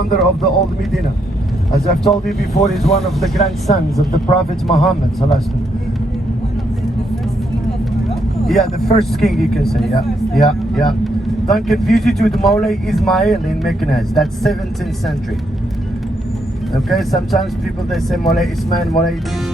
founder of the old Medina. As I've told you before, he's one of the grandsons of the Prophet Muhammad sallallahu alaihi wasallam. Yeah, the first king, you can say. Yeah. Don't confuse it with Mawlay Ismail in Meknès. That's 17th century. Okay, sometimes people they say Mawlay Ismail, Mawlay Idris.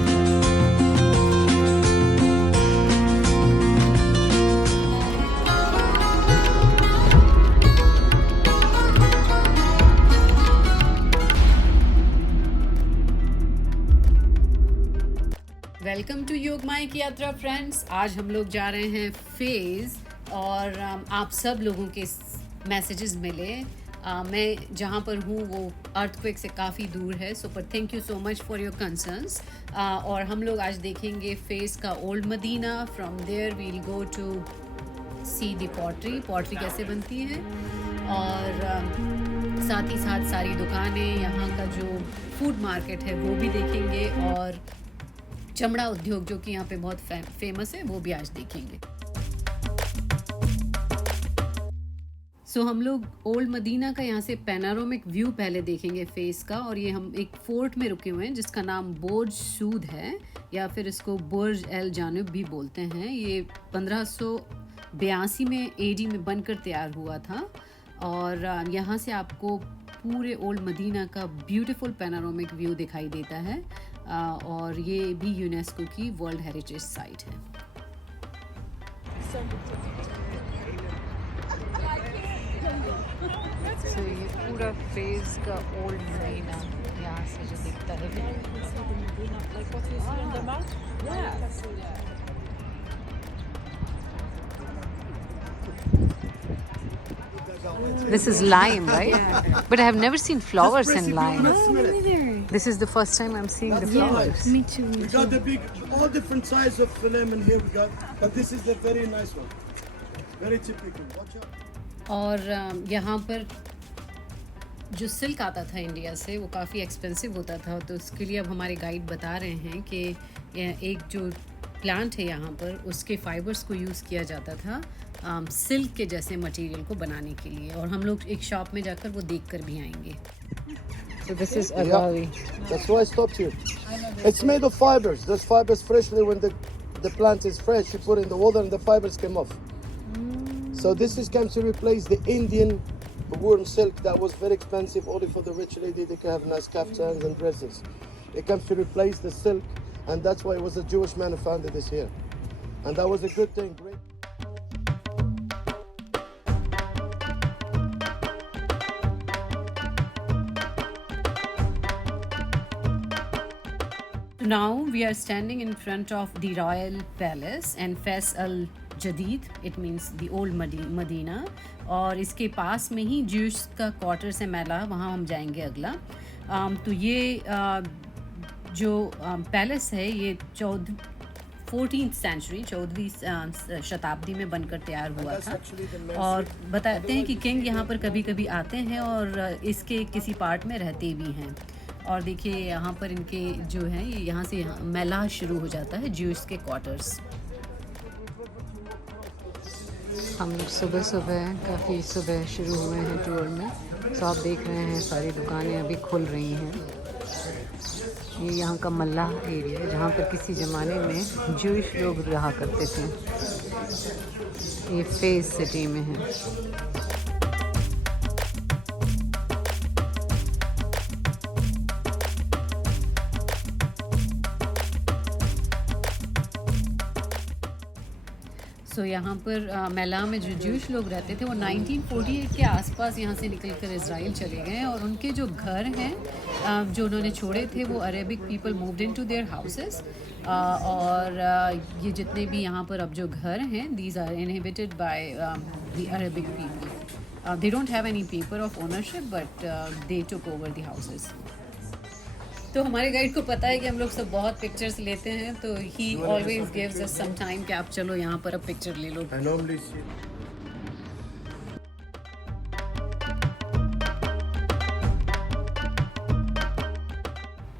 Welcome to Yogmaya की यात्रा friends. आज हम लोग जा रहे हैं phase और आप सब लोगों के मैसेजेस मिले। मैं जहाँ पर हूँ वो अर्थक्वेक से काफ़ी दूर है, सो पर thank you so much for your concerns. और हम लोग आज देखेंगे फेज़ का old Medina. From there we'll go to see the pottery कैसे बनती है, और साथ ही साथ सारी दुकानें, यहाँ का जो फूड मार्केट है वो भी देखेंगे, और चमड़ा उद्योग जो कि यहाँ पे बहुत फेमस है वो भी आज देखेंगे। सो हम लोग ओल्ड मदीना का यहाँ से पैनारोमिक व्यू पहले देखेंगे फेस का। और ये हम एक फोर्ट में रुके हुए हैं जिसका नाम बुर्ज सूद है, या फिर इसको बुर्ज एल जानब भी बोलते हैं। ये 1582 में एडी में बनकर तैयार हुआ था, और यहाँ से आपको पूरे ओल्ड मदीना का ब्यूटीफुल पैनारोमिक व्यू दिखाई देता है। और ये भी यूनेस्को की वर्ल्ड हेरिटेज साइट है। तो ये पूरा फेज का ओल्ड मदीना यहाँ से जो दिखता है। This is lime, right? Yeah. But I have never seen flowers in lime. No, me neither. This is the first time I'm seeing the flowers. Me too. We got the big, all different size of lemon here we got, but this is the very nice one, very typical. Watch out. और यहाँ पर जो silk आता था India से वो काफ़ी expensive होता था, तो उसके लिए अब हमारे गाइड बता रहे हैं कि एक जो प्लांट है यहाँ पर उसके फाइबर्स को यूज़ किया जाता था सिल्क के जैसे मटेरियल को बनाने के लिए। और हम लोग एक शॉप में जाकर वो देख कर भी आएंगे। So this is agave. That's why I stopped here. It's made of fibers. Those fibers freshly, when the plant is fresh, you put it in the water and the fibers come off. So this is comes to replace the Indian worm silk that was very expensive only for the rich lady. They can have nice kaftans and dresses. It comes to replace the silk, and that's why it was a Jewish man who founded this here. And that was a good thing. Great. Now we are standing in front of the Royal Palace and Fes Al Jadid, it means the old Medina। और इसके पास में ही juice का quarters है मेला, वहाँ हम जाएंगे अगला। तो ये जो पैलेस है ये 14th सेंचुरी 14वीं शताब्दी में बनकर तैयार हुआ था। और बताते हैं कि किंग यहाँ पर कभी कभी आते हैं और इसके किसी पार्ट में रहते भी हैं। और देखिए यहाँ पर इनके जो हैं ये यहाँ से मेला शुरू हो जाता है, ज्यूस के क्वार्टर्स। हम लोग सुबह काफ़ी सुबह शुरू हुए हैं टूर में। तो आप देख रहे हैं सारी दुकानें अभी खुल रही हैं। ये यहाँ का मल्लाह एरिया है जहाँ पर किसी ज़माने में ज्यूश लोग रहा करते थे। ये फेज़ सिटी में है। सो यहाँ पर मेला में जो ज्यूश लोग रहते थे वो 1948 के आसपास यहाँ से निकलकर इज़राइल चले गए। और उनके जो घर हैं जो उन्होंने छोड़े थे वो Arabic people moved into their houses. और ये जितने भी यहाँ पर अब जो घर हैं these are inhabited by the Arabic people. They don't have any paper of ownership but they took over the houses. तो हमारे गाइड को पता है कि हम लोग सब बहुत पिक्चर्स लेते हैं, तो he always gives us some time कि आप चलो यहाँ पर अब पिक्चर ले लो।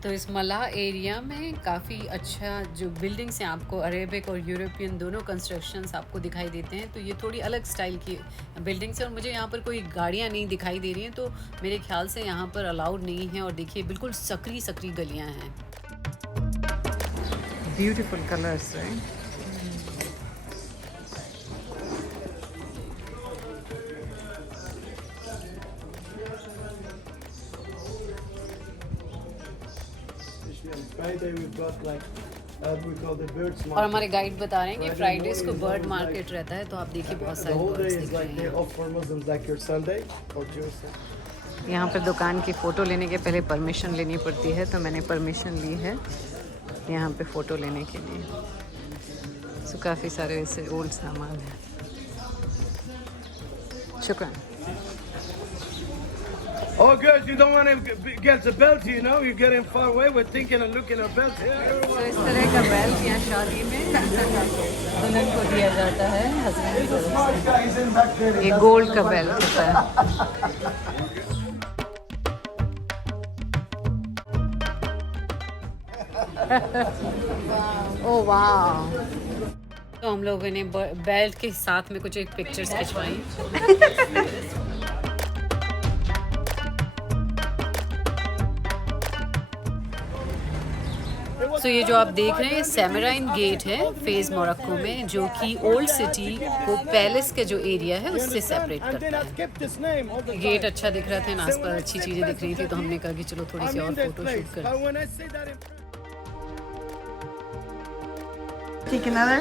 तो इस मलाह एरिया में काफ़ी अच्छा जो बिल्डिंग्स हैं आपको अरेबिक और यूरोपियन दोनों कंस्ट्रक्शंस आपको दिखाई देते हैं। तो ये थोड़ी अलग स्टाइल की बिल्डिंग्स हैं और मुझे यहाँ पर कोई गाड़ियाँ नहीं दिखाई दे रही हैं, तो मेरे ख्याल से यहाँ पर अलाउड नहीं है। और देखिए बिल्कुल सकरी सकरी गलियाँ हैं। ब्यूटीफुल कलर्स हैं। Friday we've got like we call the birds market. और हमारे गाइड बता रहे हैं कि फ्राइडेज को बर्ड मार्केट रहता है, तो आप देखिए बहुत The सारे whole day बर्ड्स is दिख like रहे day हैं। off for Muslims, like your Sunday or Jewish. यहाँ पर दुकान की फ़ोटो लेने के पहले परमिशन लेनी पड़ती है, तो मैंने परमिशन ली है यहाँ पे फ़ोटो लेने के लिए। सो काफ़ी सारे ऐसे ओल्ड सामान हैं। शुक्रान। Oh, good. You don't want to get the belt, you know. You're getting far away. We're thinking and looking at belt here. तो इस तरह का बेल्ट यहाँ शादी में दुल्हन को दिया जाता है हस्बैंड की तरफ से। ये गोल्ड का बेल्ट होता है। ओह वाह। तो हम लोगों ने बेल्ट के साथ में कुछ एक पिक्चर्स खिंचवाई। तो ये जो आप देख रहे हैं सैमराइन गेट है फेज मोरक्को में, जो कि ओल्ड सिटी को पैलेस के जो एरिया है उससे सेपरेट करता है। गेट अच्छा दिख रहा था, आस पास अच्छी चीज़ें दिख रही थी, तो हमने कहा कि चलो थोड़ी सी और फोटो शूट कर। Take another.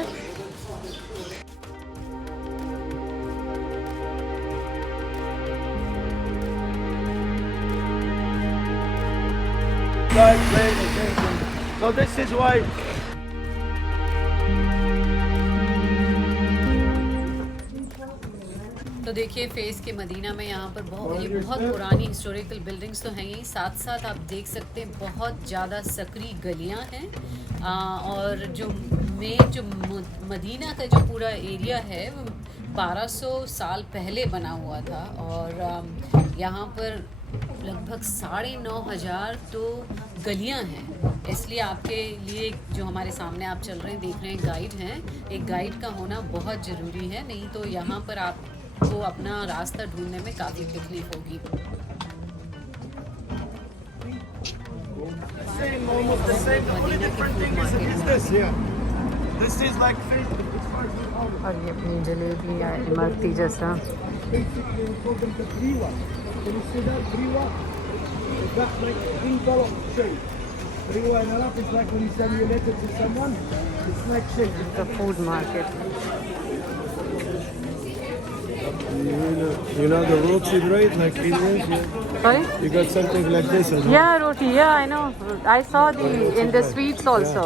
So this is why. तो देखिए फेस के मदीना में यहाँ पर बहुत पुरानी हिस्टोरिकल बिल्डिंग्स तो हैं ही, साथ साथ आप देख सकते हैं बहुत ज़्यादा सकरी गलियाँ हैं। और जो मदीना का जो पूरा एरिया है वो 1200 साल पहले बना हुआ था। और यहाँ पर लगभग 9,500 तो गलियाँ हैं। इसलिए आपके लिए जो हमारे सामने आप चल रहे हैं देख रहे हैं गाइड हैं, एक गाइड का होना बहुत ज़रूरी है, नहीं तो यहाँ पर आपको अपना रास्ता ढूंढने में काफ़ी तकलीफ होगी। और ये अपनी जलेबी या इमरती जैसा। Food market. You know the roti bread, like Indians? Yeah. Sorry? You got something like this as well? Yeah, roti. Yeah, I know. I saw in the sweets also.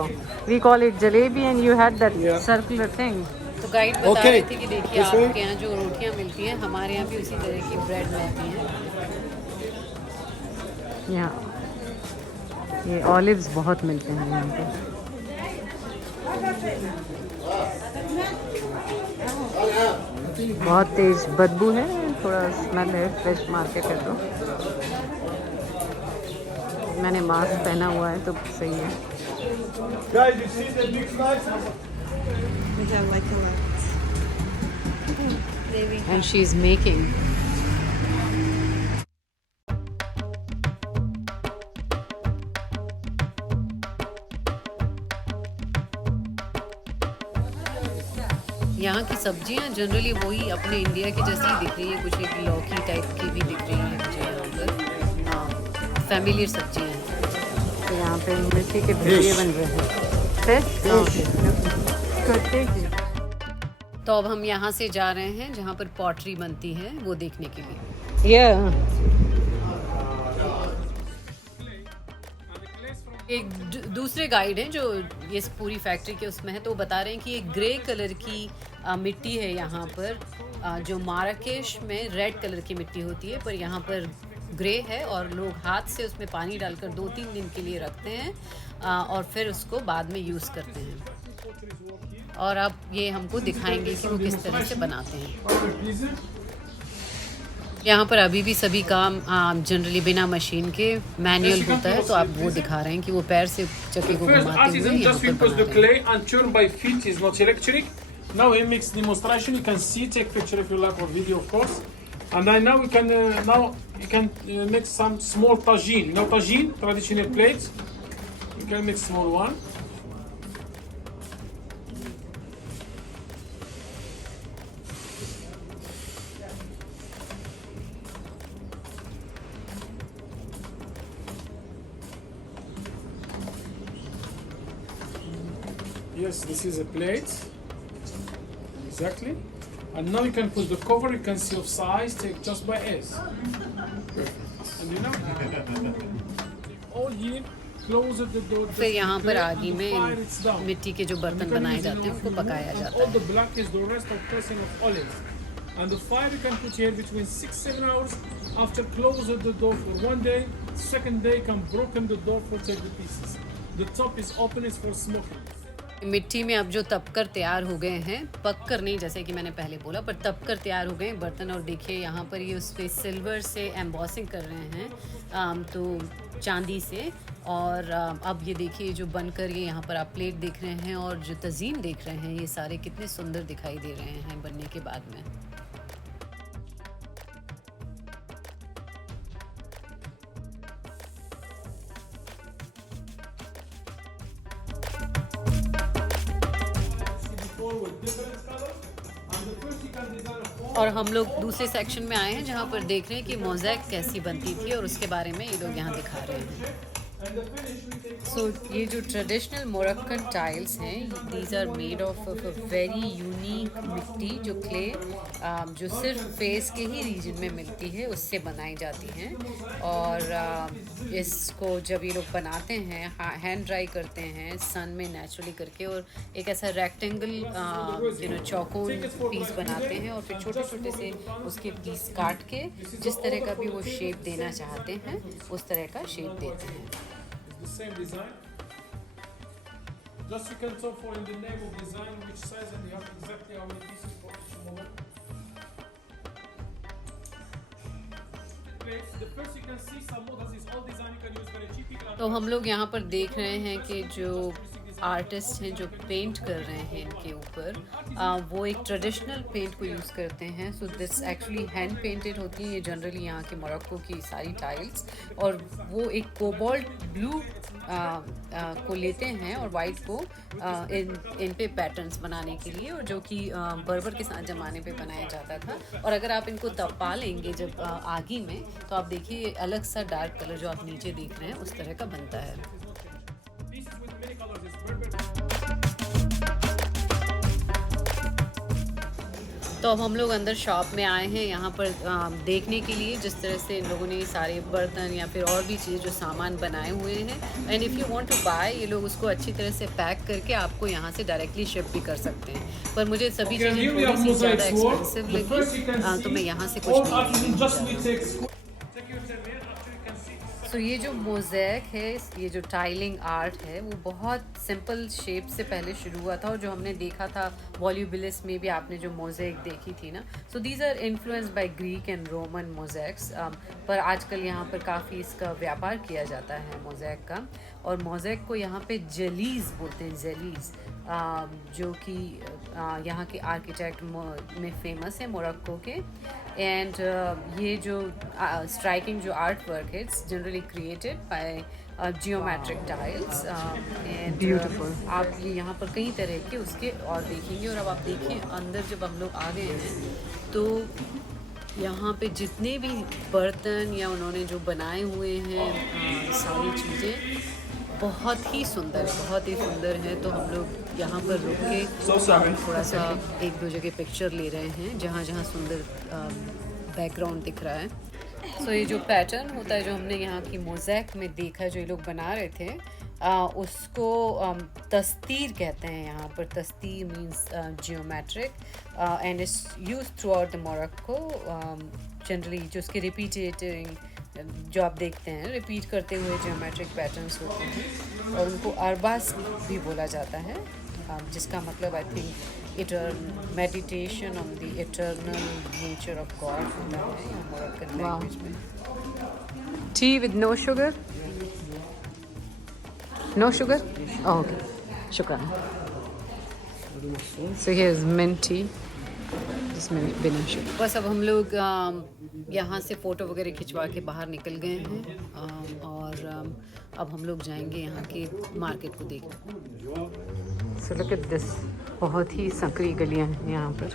We call it jalebi, and you had that circular thing. तो guide बता रहे थे कि देखिए आपके यहाँ जो रोटियाँ मिलती हैं, हमारे यहाँ भी उसी तरह की ब्रेड मिलती हैं। यहाँ ये ऑलिव्स बहुत मिलते हैं यहाँ पे। बहुत तेज बदबू है, थोड़ा स्मेल है, फ्रेश मार्केट है तो मैंने मास्क पहना हुआ है तो सही है। Guys, you see the big slice? Which I like a lot. And she is making. यहाँ की सब्जियाँ जनरली वही अपने इंडिया की जैसी दिख रही है, कुछ एक लौकी टाइप की भी दिख रही है मुझे यहाँ पर। फैमिलियर सब्जियाँ हैं। तो यहाँ पे मिर्ची के भिंडियाँ बन रहे हैं। तो अब हम यहाँ से जा रहे हैं जहाँ पर पॉटरी बनती है वो देखने के लिए। एक दूसरे गाइड हैं जो ये पूरी फैक्ट्री के उसमें है, तो वो बता रहे हैं कि एक ग्रे कलर की मिट्टी है यहाँ पर, जो माराकेश में रेड कलर की मिट्टी होती है, पर यहाँ पर ग्रे है और लोग हाथ से उसमें पानी डालकर 2-3 दिन के लिए रखते हैं और फिर उसको बाद में यूज़ करते हैं। और अब ये हमको दिखाएंगे कि वो किस तरह से बनाते हैं। यहाँ पर अभी भी सभी काम जनरली बिना मशीन के मैनुअल होता है, तो आप वो दिखा रहे हैं कि वो पैर से चक्की को First घुमाते हुए artisan यहाँ just पर because बना the रहे हैं। clay and turn by feet is not electric. Now he makes demonstration. You can see, take picture if you like or video, of course. And then now we can make some small tagine. You know tagine, traditional plates. You can make small one. Yes, this is a plate. Exactly. And now you can put the cover, you can see of size, take just by S. And you know, all here, close the door. फिर यहाँ पर आगे में fire it's down. मिट्टी के जो बर्तन You can बनाए use it जाते हैं now उनको if you पकाया want. जाता All है। the black is the rest of pressing of olives. And the fire you can put here between 6-7 hours. After close the door for 1 day, second day can broken the door for take the pieces. The top is open is for smoking. मिट्टी में अब जो तपकर तैयार हो गए हैं, पक कर नहीं जैसे कि मैंने पहले बोला, पर तपकर तैयार हो गए हैं बर्तन। और देखिए यहाँ पर ये उस पर सिल्वर से एम्बॉसिंग कर रहे हैं, तो चांदी से। और अब ये देखिए जो बनकर ये यहाँ पर आप प्लेट देख रहे हैं और जो तज़ीन देख रहे हैं, ये सारे कितने सुंदर दिखाई दे रहे हैं बनने के बाद में। और हम लोग दूसरे सेक्शन में आए हैं जहाँ पर देख रहे हैं कि मोज़ेक कैसी बनती थी, और उसके बारे में ये लोग यहाँ दिखा रहे हैं। ये जो ट्रेडिशनल मोरक्कन टाइल्स हैं, these are made of very unique मिट्टी, जो क्ले जो सिर्फ फेस के ही रीजन में मिलती है उससे बनाई जाती हैं। और इसको जब ये लोग बनाते हैं, हैंड ड्राई करते हैं सन में नेचुरली करके, और एक ऐसा रेक्टेंगल चौकोन पीस बनाते हैं, और फिर छोटे छोटे से उसके पीस काट के जिस तरह का भी वो शेप देना चाहते हैं उस तरह का शेप देते हैं। The same design. Just you can talk for in the name of design which size, and you have exactly how many pieces for each model. The first you can see some models is all design you can use very cheap. तो हम लोग यहाँ पर देख रहे हैं कि जो आर्टिस्ट हैं जो पेंट कर रहे हैं इनके ऊपर, वो एक ट्रेडिशनल पेंट को यूज़ करते हैं। So this actually hand painted होती है ये जनरली यहाँ के मोरक्को की सारी टाइल्स, और वो एक कोबाल्ट ब्लू को लेते हैं और वाइट को इन पे पैटर्न्स बनाने के लिए, और जो कि बर्बर के साथ ज़माने पे बनाया जाता था। और अगर आप इनको तपा लेंगे जब आगी में, तो आप देखिए अलग सा डार्क कलर जो आप नीचे देख रहे हैं उस तरह का बनता है। तो अब हम लोग अंदर शॉप में आए हैं यहाँ पर देखने के लिए जिस तरह से इन लोगों ने सारे बर्तन या फिर और भी चीज़ जो सामान बनाए हुए हैं। And if you want to buy, ये लोग उसको अच्छी तरह से पैक करके आपको यहाँ से डायरेक्टली शिप भी कर सकते हैं। पर मुझे सभी चीज़ें थोड़ी सी ज़्यादा एक्सपेंसिव लगी, तो मैं यहाँ से कुछ नहीं। सो ये जो मोज़ेक है, ये जो टाइलिंग आर्ट है, वो बहुत सिंपल शेप से पहले शुरू हुआ था, और जो हमने देखा था वॉल्यूबिलिस में भी आपने जो मोज़ेक देखी थी ना, so these are influenced by Greek and Roman mosaics. पर आजकल यहाँ पर काफ़ी इसका व्यापार किया जाता है मोज़ेक का। और मोज़ेक को यहाँ पे जलीज़ बोलते हैं, जलीज़, जो कि यहाँ के आर्किटेक्ट में फेमस है मोरक्को के। एंड ये जो स्ट्राइकिंग जो आर्ट वर्क है, it's generally created by geometric tiles and आप ये यहाँ पर कई तरह के उसके और देखेंगे। और अब आप देखिए अंदर जब हम लोग आ गए हैं, तो यहाँ पे जितने भी बर्तन या उन्होंने जो बनाए हुए हैं सारी चीज़ें बहुत ही सुंदर है, बहुत ही सुंदर है। तो हम लोग यहाँ पर रुक के थोड़ा सा एक दो जगह पिक्चर ले रहे हैं जहाँ जहाँ सुंदर बैकग्राउंड दिख रहा है। सो ये जो पैटर्न होता है जो हमने यहाँ की मोज़ेक में देखा, जो ये लोग बना रहे थे, उसको तस्तीर कहते हैं यहाँ पर। तस्तीर means geometric and its use throughout the Morocco. Generally जो उसके रिपीटेटिंग जो आप देखते हैं, रिपीट करते हुए जियोमेट्रिक पैटर्न्स होते हैं, और उनको अरबास भी बोला जाता है, जिसका मतलब I think meditation on the eternal nature of God होता है मोरक्कन लैंग्वेज में। Tea with no sugar, no sugar, okay शुक्रान। So here is mint tea जिसमें बिना शुगर। बस अब हम लोग यहाँ से फ़ोटो वगैरह खिंचवा के बाहर निकल गए हैं और अब हम लोग जाएंगे यहाँ के मार्केट को देखने। सो लुक एट दिस, बहुत ही संकरी गलियाँ हैं यहाँ पर,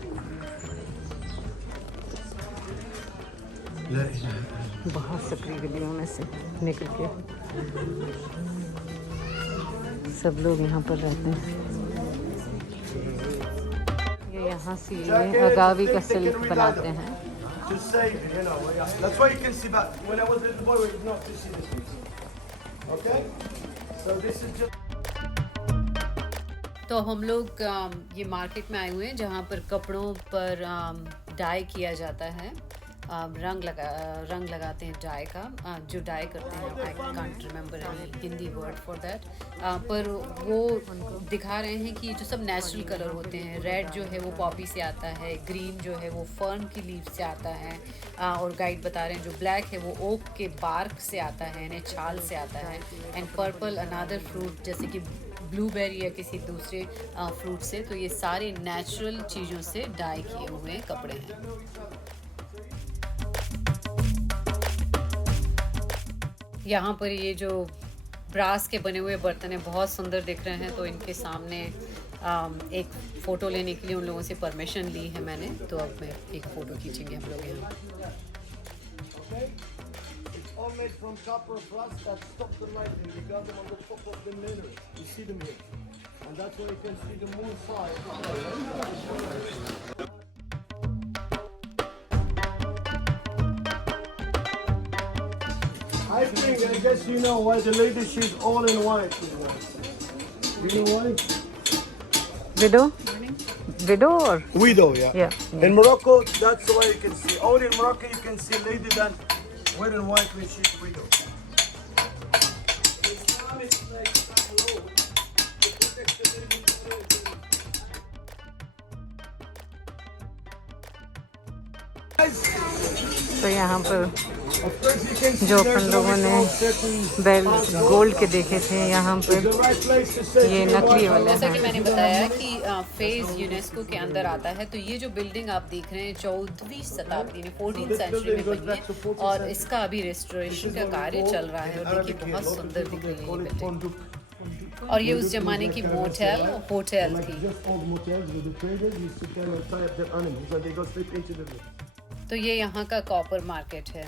बहुत संकरी गलियों में से निकल के सब लोग यहाँ पर रहते हैं। ये यहाँ से ये अगावी का सिल्क बनाते हैं। To save it, you know. That's why you can see back. When I was a little boy, we did not to see this thing. Okay? So this is just. तो हम लोग ये मार्केट में आए हुए हैं जहाँ पर कपड़ों पर डाई किया जाता है, रंग लगाते हैं डाई का, जो डाई करते हैं I can't remember any Hindi word for that, पर वो दिखा रहे हैं कि जो सब नेचुरल कलर होते हैं, रेड जो है वो पॉपी से आता है, ग्रीन जो है वो फर्न की लीफ से आता है, और गाइड बता रहे हैं जो ब्लैक है वो ओक के बार्क से आता है, यानी छाल से आता है, एंड पर्पल अनदर फ्रूट जैसे कि ब्लूबेरी या किसी दूसरे फ्रूट से। तो ये सारे नेचुरल चीज़ों से डाई किए हुए कपड़े हैं। यहाँ पर ये जो ब्रास के बने हुए बर्तन हैं बहुत सुंदर दिख रहे हैं, तो इनके सामने एक फ़ोटो लेने के लिए उन लोगों से परमिशन ली है मैंने, तो अब मैं एक फ़ोटो खींचेंगे हम लोग यहाँ। All made from copper brass that stop the lightning. We got them on the top of the minaret. You see them here, and that's where you can see the moon side. I think, I guess you know why the lady she's all in white. You know why? Widow? Widow or? Widow, yeah. Yeah. In Morocco, that's why you can see. Only in Morocco you can see lady then wearing white when she's widow. तो यहाँ पर जो अपन लोगों ने bells gold के देखे थे, यहाँ पर ये नकली वाले। जैसा कि मैंने बताया कि फेज यूनेस्को के अंदर आता है, तो ये जो बिल्डिंग आप देख रहे हैं 14वीं शताब्दी में 14th सेंचुरी में बनी है, और इसका अभी रेस्टोरेशन का कार्य चल रहा है, और देखिए बहुत सुंदर दिख रही है ये बिल्डिंग। और ये उस जमाने की होटल थी। तो ये यहाँ का कॉपर मार्केट है,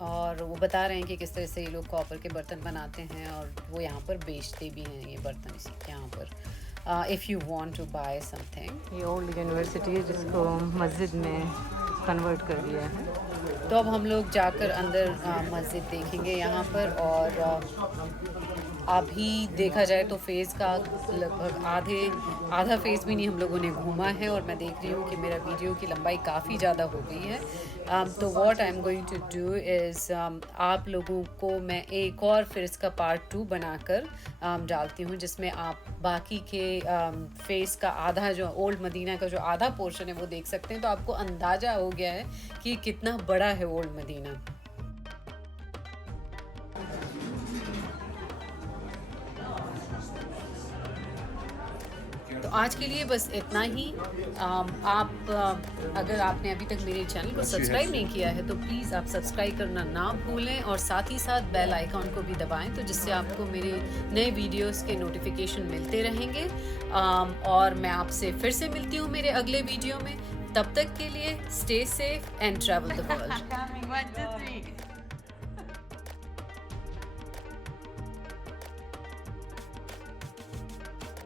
और वो बता रहे हैं कि किस तरह से ये लोग कॉपर के बर्तन बनाते हैं, और वो यहाँ पर बेचते भी हैं ये बर्तन इसी यहाँ पर। If you want to buy something. ये ओल्ड यूनिवर्सिटी है जिसको मस्जिद में कन्वर्ट कर दिया है। तो अब हम लोग जाकर अंदर मस्जिद देखेंगे यहाँ पर, और अभी देखा जाए तो फेज़ का लगभग आधा फेज़ भी नहीं हम लोगों ने घूमा है, और मैं देख रही हूँ कि मेरा वीडियो की लंबाई काफ़ी ज़्यादा हो गई है। तो what I am going to do is आप लोगों को मैं एक और फिर इसका पार्ट 2 बनाकर डालती हूँ, जिसमें आप बाकी के फेज़ का आधा, जो ओल्ड मदीना का जो आधा पोर्शन है वो देख सकते हैं। तो आपको अंदाज़ा हो गया है कि कितना बड़ा है ओल्ड मदीना। तो आज के लिए बस इतना ही। अगर आपने अभी तक मेरे चैनल को सब्सक्राइब नहीं किया है तो प्लीज़ आप सब्सक्राइब करना ना भूलें, और साथ ही साथ बेल आइकॉन को भी दबाएं, तो जिससे आपको मेरे नए वीडियोस के नोटिफिकेशन मिलते रहेंगे। और मैं आपसे फिर से मिलती हूँ मेरे अगले वीडियो में। तब तक के लिए stay safe and travel the world.